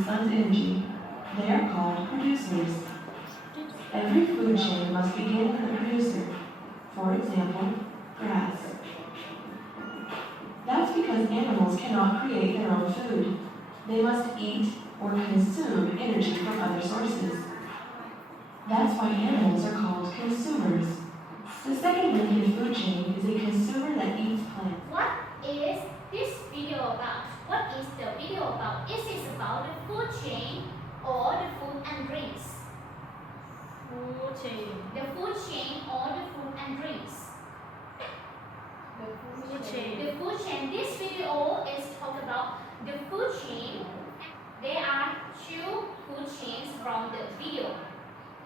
the sun's energy. They are called producers. Every food chain must begin with a producer. For example, grass. That's because animals cannot create their own food. They must eat or consume energy from other sources. That's why animals are called consumers. The second link in the food chain is a consumer that eats plants. What is this video about? What is the video about? Is it about the food chain or the food and drinks? Food chain. The food chain or the food and drinks? Food chain. The food chain. This video is talk about the food chain. There are two food chains from the video.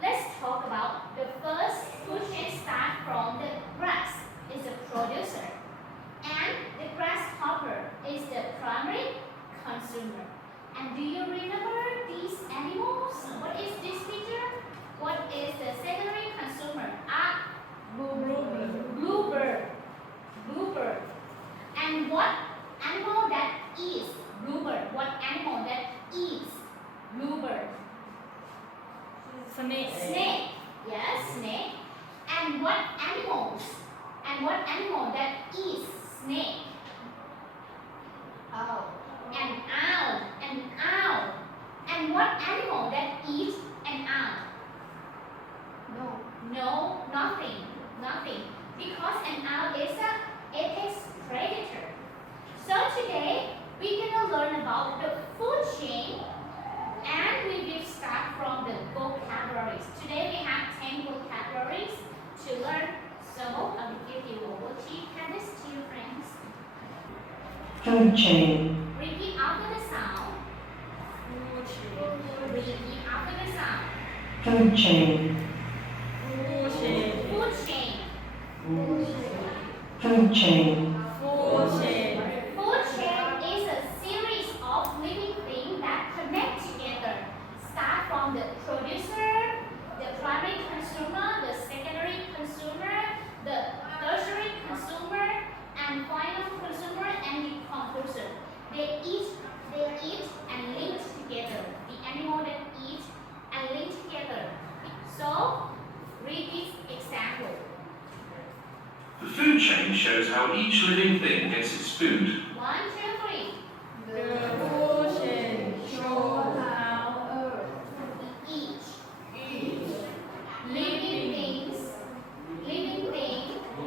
Let's talk about the first food chain start from the grass is the producer and the grasshopper is the primary consumer. And do you remember these animals? What is this picture? What is the secondary consumer? Bluebird. Bluebird. And what animal that eats bluebird? What animal that eats bluebird? Snake. Snake. Yes, snake. And what animals? And what animal that eats snake? Owl. An owl. An owl. And what animal that eats an owl? No, nothing. Nothing. Because an owl is a apex predator. So today we're gonna learn about the food chain and we will start from the vocabularies. Today we have 10 vocabularies to learn. So I will give you vocabulary. Can this to your friends? Food chain. Repeat after the sound. Food chain. Repeat after the sound. Food chain. Food chain. Food chain. Food chain. Food chain. Food chain is a series of living things that connect together. Start from the producer, the primary consumer, the secondary consumer, the tertiary consumer, and final consumer and the conclusion. They eat and link together. The animal that eat and link together. So read this example. The food chain shows how each living thing gets its food. 1, 2, 3. The food chain shows how Each each living thing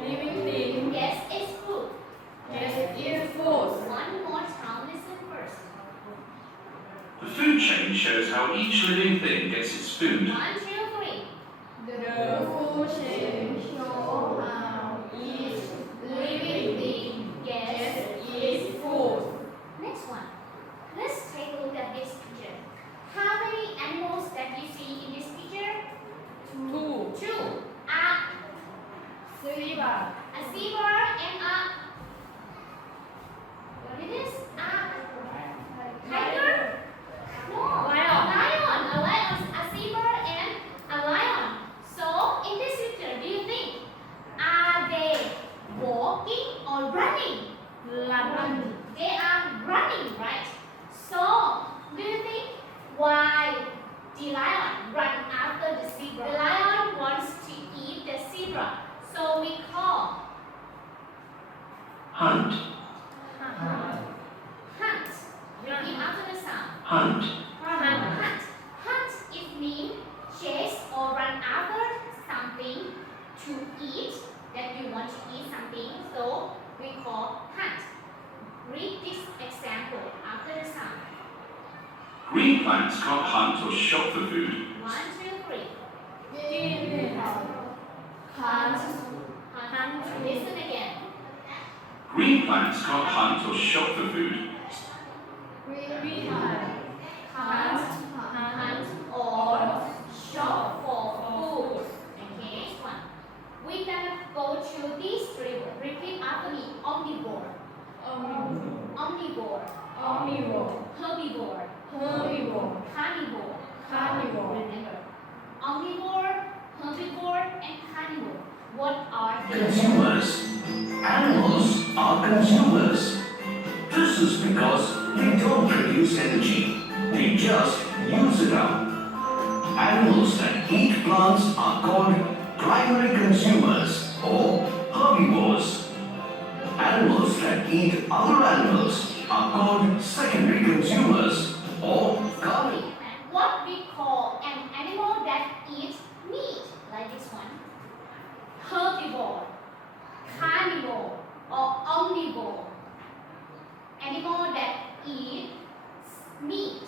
living thing gets its food. gets its food. One more time, listen first. The food chain shows how each living thing gets its food. 1, 2, 3. The food chain shows how each living thing gets its food. Next one. Let's take a look at this picture. How many animals that you see in this picture? 2. 2. Zebra. A zebra and a what it is? A tiger? No. Lion. A lion. A zebra and a lion. So in this picture, do you think are they walking or running? Run. They are running, right? So do you think why the lion run after the zebra? The lion wants to eat the zebra. So we call Hunt. hunt. Repeat after the sound. Hunt. Hunt. Hunt it means chase or run after something to eat that you want to eat something. So we call hunt. Read this example after the sound. Green plants can't hunt or shop for food. 1, 2, 3. Hunt. Listen again. Green plants can't hunt or shop for food. Hunt or shop for food. Okay, next one. We're gonna go to these three words. Repeat after me. Omnivore. Omnivore. Herbivore. Carnivore. Remember. Omnivore, herbivore, and carnivore. What are these? Consumers. Animals are consumers. This is because they don't produce energy. they just use it up. Animals that eat plants are called primary consumers or herbivores. Animals that eat other animals are called secondary consumers or carnivores. What we call an animal that eats meat, like this one, herbivore, carnivore, or omnivore. Animal that eats meat.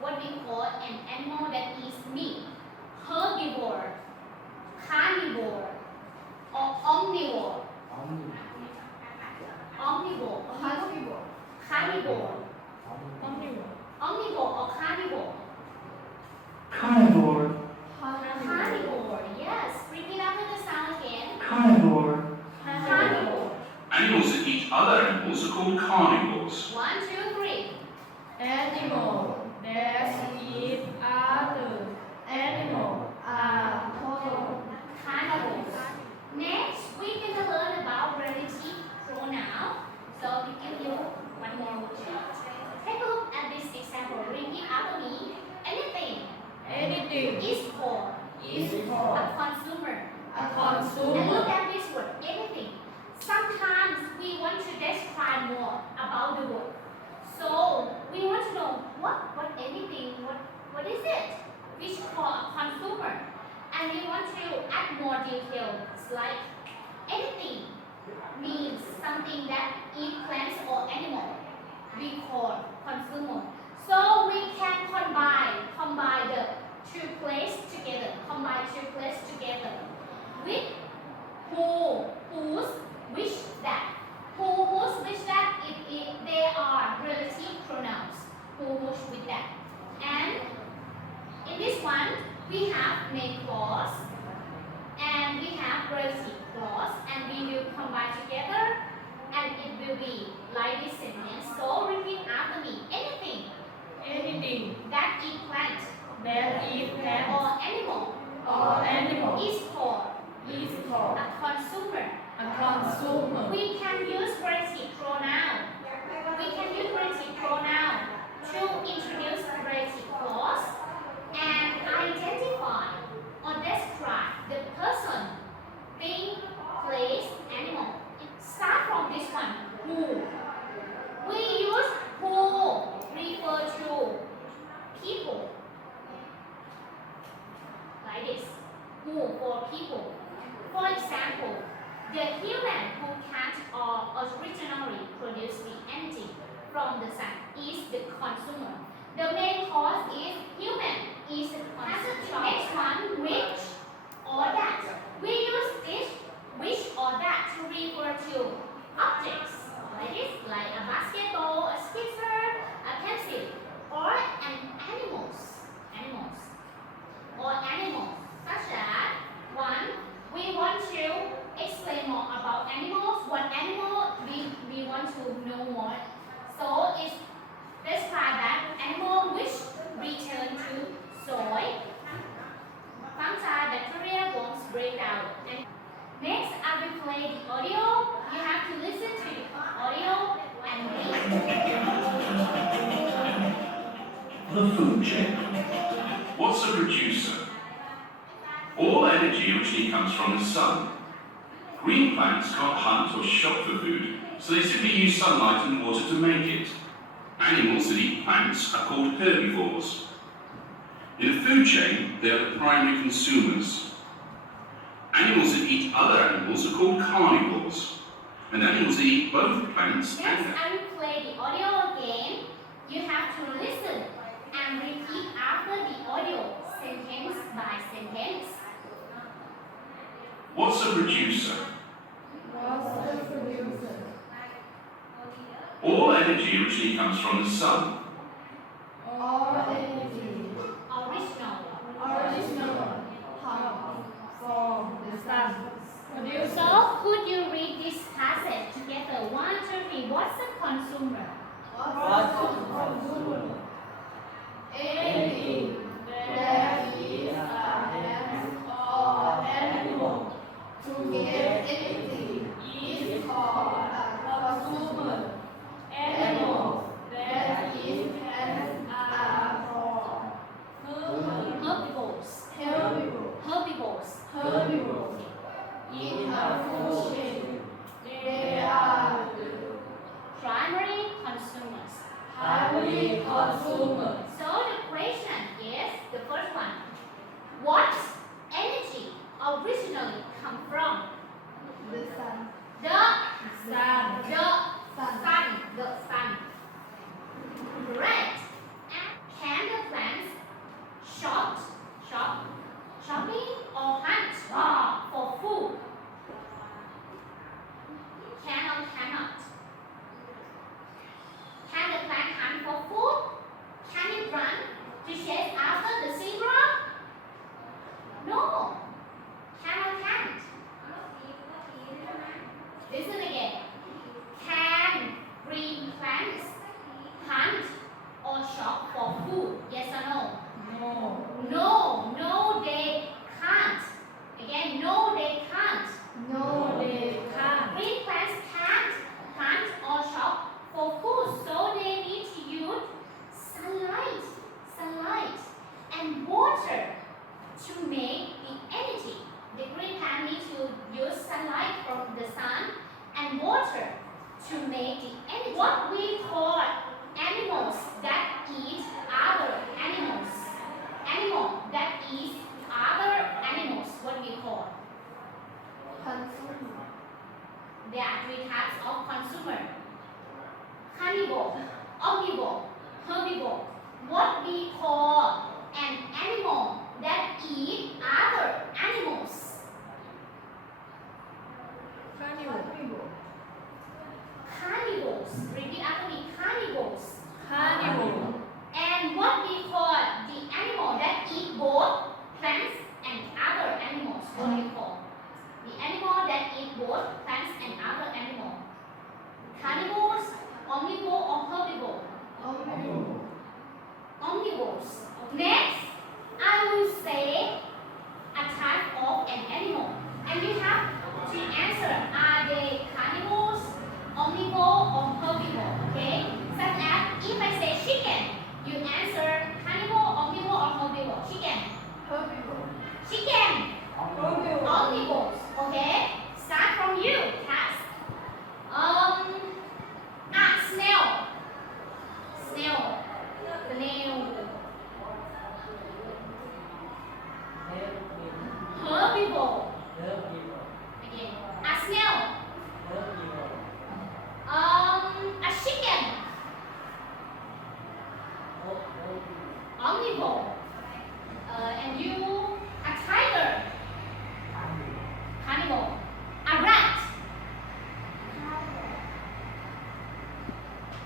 What we call an animal that eats meat, herbivore, carnivore, or omnivore. Omnivore, carnivore, omnivore or carnivore. Carnivore, Carnivore, yes. Repeat after the sound again. carnivore, Carnivore. Animals that eat other animals are called carnivores. 1, 2, 3. Animal that eat other animal are called Carnivores. Next, we can learn about relative pronoun. So we give you one more worksheet. Take a look at this example. Repeat after me. Anything anything is for is for a consumer. a And consumer. look at this word, anything. Sometimes we want to describe more about the word. So we want to know what anything, what is it? Which for a consumer. And we want to add more details like anything means something that eat plants or animal. We call consumer. So we can combine the two places together. Combine two places together with who, whose, which, that. Who, whose, which, that, they are relative pronouns. Who, whose, with, that. And in this one, we have main clause and we have relative clause, and we will combine together and it will be like this sentence. So repeat after me. Anything that eat plant That eat plant or animal or animal is called is called a consumer. a consumer. We can use relative pronoun. We can use relative pronoun to introduce relative clause and identify or describe the person, thing, place, animal. Start from this one, who. We use who refer to people. Like this, who for people. For example, the human who can't or originally produce the energy from the sun is the consumer. The main cause is human is the consumer. Next one, which or that. We use this, which or that to refer to objects. Like this, like a basketball, a scissor, a pencil, or an animals. Or animals, such as one, we want to explain more about animals. What animal we want to know more. So it's describe that animal which return to soil. Fungi, bacteria won't break down. And next, I will play the audio. You have to listen to the audio and read. The food chain. What's a producer? All energy originally comes from the sun. Green plants can't hunt or shop for food, so they simply use sunlight and water to make it. Animals that eat plants are called herbivores. In the food chain, they are the primary consumers. Animals that eat other animals are called carnivores. And animals that eat both plants Next, and I will play the audio again. You have to listen and repeat after the audio, sentence by sentence. What's a producer? What's the producer? All energy originally comes from the sun. All energy Original. come from the sun. Producer. So, could you read this passage together? 1, 2, 3. What's a consumer? What's the consumer? Anything that is a plant or animal. To get anything is called a consumer. Animals that eat plants are herbivores. In a food chain, they are primary consumers. primary consumers. So the question is the first one. What energy originally come from? The sun. The Sun. the sun. Correct. And can the plants shopping or hunt for food? Can or cannot? Can the plant hunt for food? Can it run to chase after the zebra? No. Can or can't? Listen again. Can green plants hunt or shop for food? Yes or no? No. No, they can't. Again, no, they can't. No, they can't. Green plants can't hunt or shop for food, so they need to use sunlight, and water to make the energy. The green plant needs to use sunlight from the sun and water to make the energy. What we call animals that eat other animals. Animal that eats other animals. What we call? Consumer. There are three types of consumer. Carnivore, omnivore, herbivore. What we call an animal that eat other animals. Carnivore. Carnivores. Repeat after me. Carnivores. Carnivore. And what we call the animal that eat both plants and other animals. What we call? The animal that eat both plants and other animals. Carnivores, omnivore or herbivore? Omnivore. Omnivores. Next, I will say a type of an animal. And you have to answer, are they carnivores, omnivore or herbivore? Okay? Such as if I say chicken, you answer carnivore, omnivore or herbivore? Chicken. Herbivore. Chicken. Herbivore. Omnivores. Okay? Start from you, Cass. Snail. Snail. Snail. Herbivore. Again. A snail. A chicken. Omnivore. And you, a tiger. Carnivore. A rat.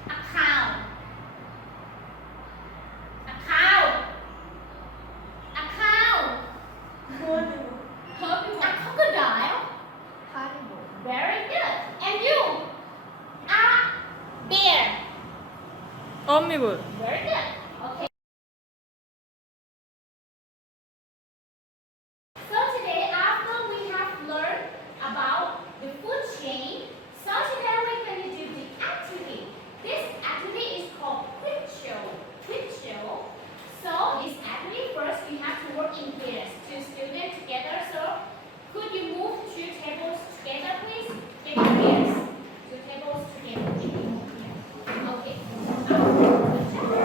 A cow. A cow. A cow. Herbivore. A crocodile. Carnivore. Very good. And you, a bear. Omnivore. Very good. Okay. So today, after we have learned about the food chain, so today we're going to do the activity. This activity is called quick show. Quick show. So this activity first you have to work in pairs. Two students together. So could you move two tables together, please? Get in pairs. Two tables together. Okay. Good job.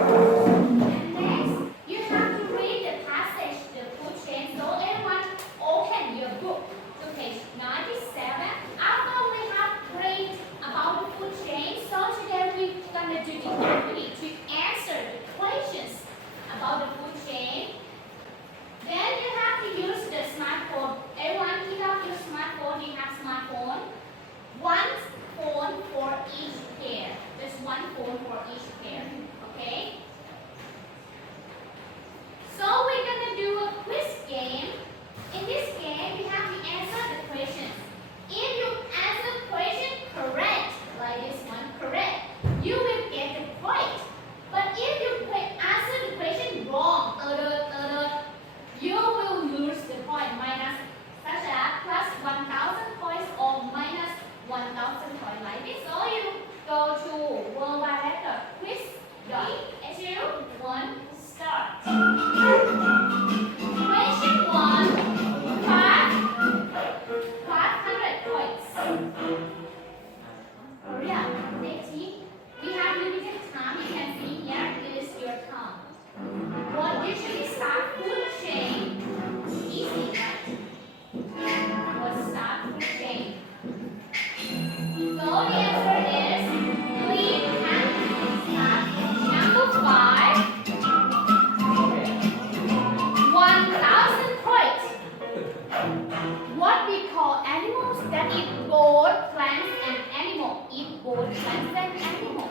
What we call animals that eat both plants and animal. Eat both plants and animal.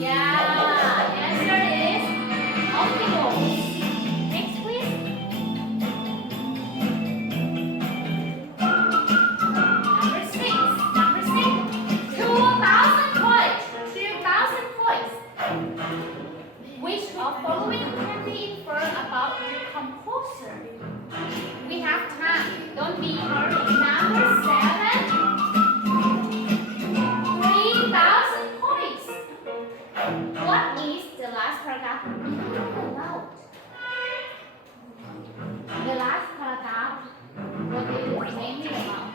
Yeah, answer is omnivores. Next, please. Number six. 2,000 points. 2,000 points. Which of following can be inferred about the composer? We have time. Don't be hurry. Number 7. 3,000 points. What is the last paragraph? About? The last paragraph. What is it mainly about?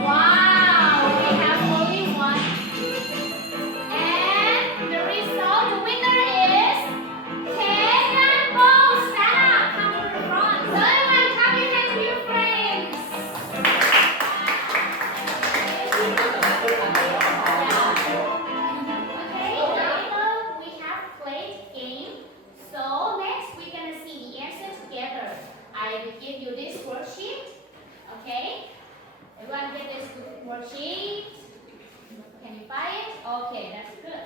Wow, we have only one. And the result, the winner is Cannonball. Stand up, come to the front. So everyone, clap your hands to your friends. Okay, after we have played game, so next we're gonna see the answer together. I will give you this worksheet. Okay? Everyone get this worksheet? Can you find it? Okay, that's good.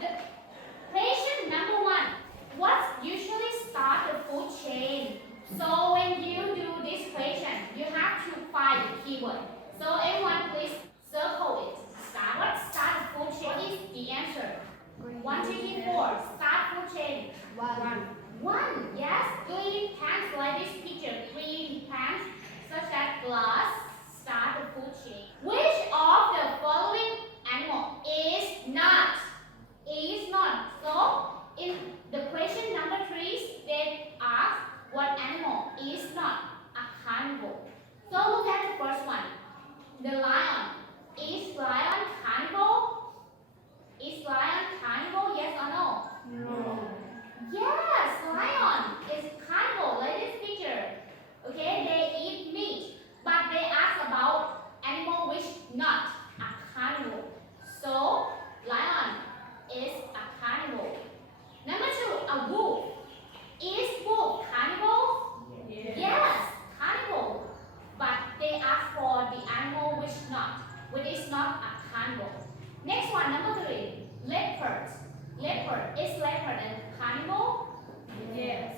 The question number 1. What usually start the food chain? So when you do this question, you have to find the keyword. So everyone please circle it. What start the food chain? What is the answer? 1, 2, 3, 4. Start food chain. 1. Yes. Green pants like this picture. Green pants such as glass start the food chain. Which of the following animal is not? So in the question number 3, they ask what animal is not a carnivore. So look at the first one. The lion. Is lion carnivore? Is lion carnivore? Yes or no? Yes, lion is carnivore. Like this picture. Okay, they eat meat, but they ask about animal which not a carnivore. So lion is a carnivore. Number 2, a wolf. Is wolf carnivore? Yes, carnivore. But they ask for the animal which is not a carnivore. Next one, number 3, leopard. Leopard. Is leopard a carnivore? Yes.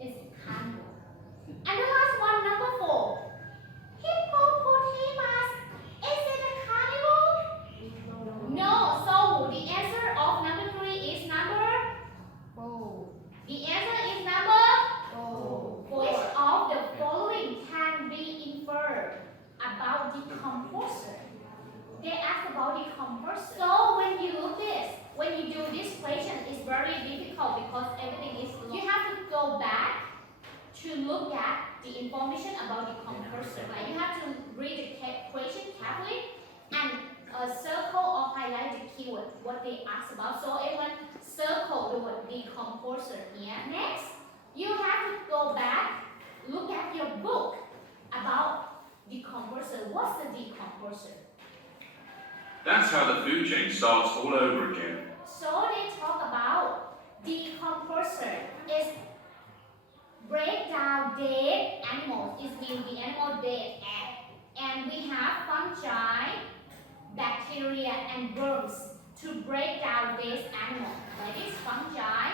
It's carnivore. And the last one, number 4, hippopotamus. Is it a carnivore? No. So the answer of number 3 is number? The answer is number? Which of the following can be inferred about the composer? They ask about the composer. So when you do this question, it's very difficult because everything is long. You have to go back to look at the information about the composer. Like you have to read the question carefully and circle or highlight the keyword, what they ask about. So everyone circle the word decomposer here. Next, you have to go back, look at your book about decomposer. What's the decomposer? That's how the food chain starts all over again. So they talk about decomposer is break down dead animals. It means the animal dead. And we have fungi, bacteria and worms to break down this animal. Like this fungi,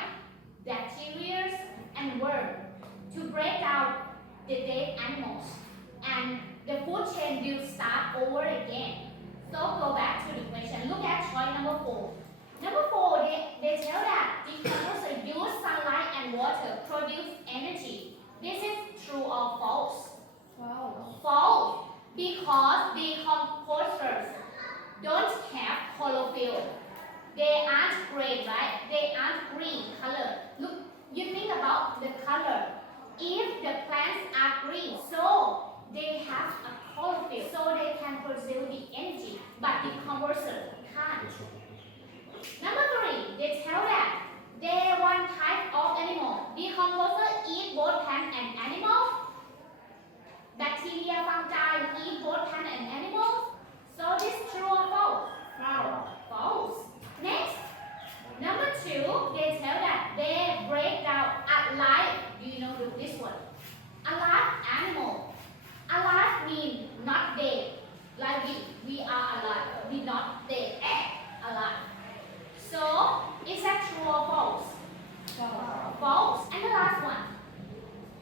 bacteria and worms to break down the dead animals. And the food chain will start over again. So go back to the question. Look at choice number 4. Number 4, they tell that decomposer use sunlight and water produce energy. This is true or false? False. Because decomposers don't have chlorophyll. They aren't green, right? They aren't green color. Look, you think about the color. If the plants are green, so they have a chlorophyll, so they can produce the energy. But decomposers did not dead alive. So, is that true or false? False. And the last one.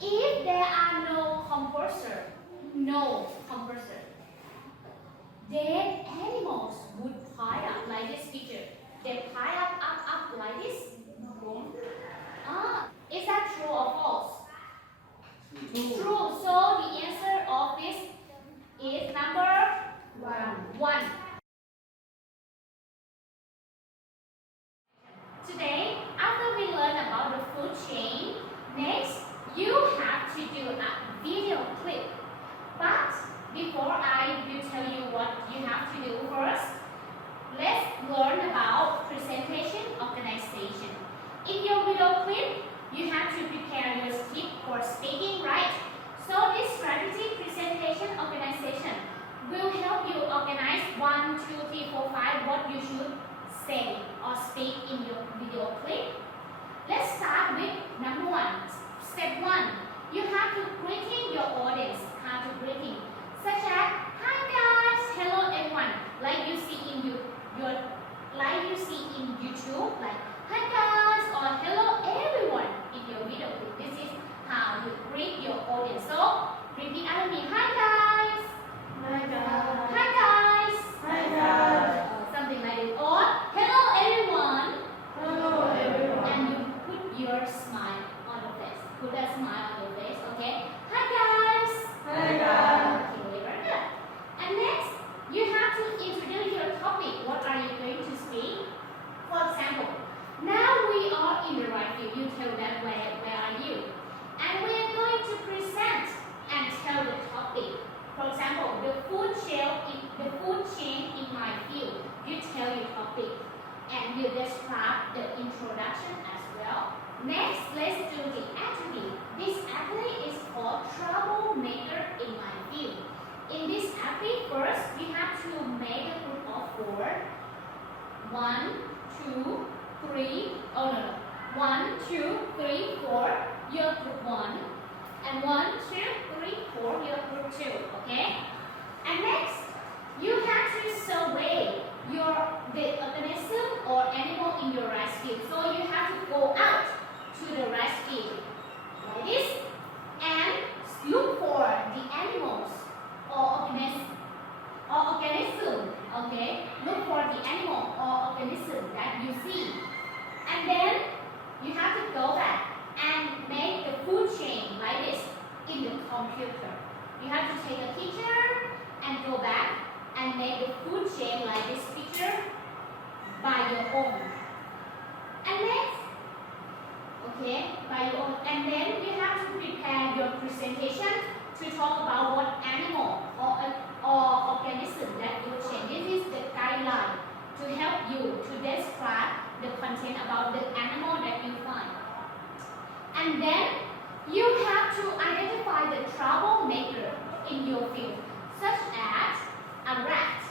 If there are no compressor, then animals would pile up like this picture. They pile up like this. Is that true or false? True. So the answer of this is number 1. Today, after we learn about the food chain, next you have to do a video clip. But before I will tell you what you have to do first, let's learn about presentation organization. In your video clip, you have to prepare your script for speaking, right? So this strategy presentation organization will help you organize 1, 2, 3, 4, 5 what you should say or speak in your video clip. Let's start with number 1. Step 1. You have to greeting your audience. How to greeting, such as hi guys, hello everyone, like you see in YouTube, like hi guys or hello everyone in your video clip. This is how you greet your audience. So repeat after me. Hi guys. Hi guys. Hi guys. Hi guys. Something like this. Or hello everyone. Hello everyone. And you put your smile on your face. Put a smile on your face. Okay. Hi guys. Hi guys. Okay, very good. And next, you have to introduce your topic. What are you going to speak? For example, now we are in the right field. You tell them where are you, and we are going to present and tell the topic. For example, the food chain in my field. You tell your topic, and you describe the introduction as well. Next, let's do the activity. This activity is called troublemaker in my field. In this activity, first you have to make a group of 4. 1, 2, 3. Oh no. 1, 2, 3, 4. Your group 1. And 1, 2, 3, 4. Your group 2. Okay. And next, you have to survey the organism or animal in your rice field. So you have to go out to the rice field like this and look for the animals or organism. Okay, look for the animal or organism that you see, and then you have to go back and make the food chain like this in the computer. You have to take a picture and go back and make the food chain like this picture by your own. And next, okay, by your own, and then you have to prepare your presentation to talk about what animal or organism that you change. This is the guideline to help you to describe the content about the animal that you find. And then you have to identify the troublemaker in your field, such as a rat,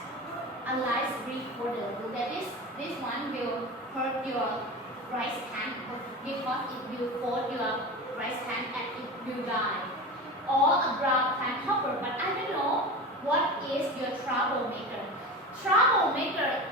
a lice recorder. That is, this one will hurt your rice pan because it will fold your rice pan and it will die. Or a brown plant hopper, but I don't know what is your troublemaker. Troublemaker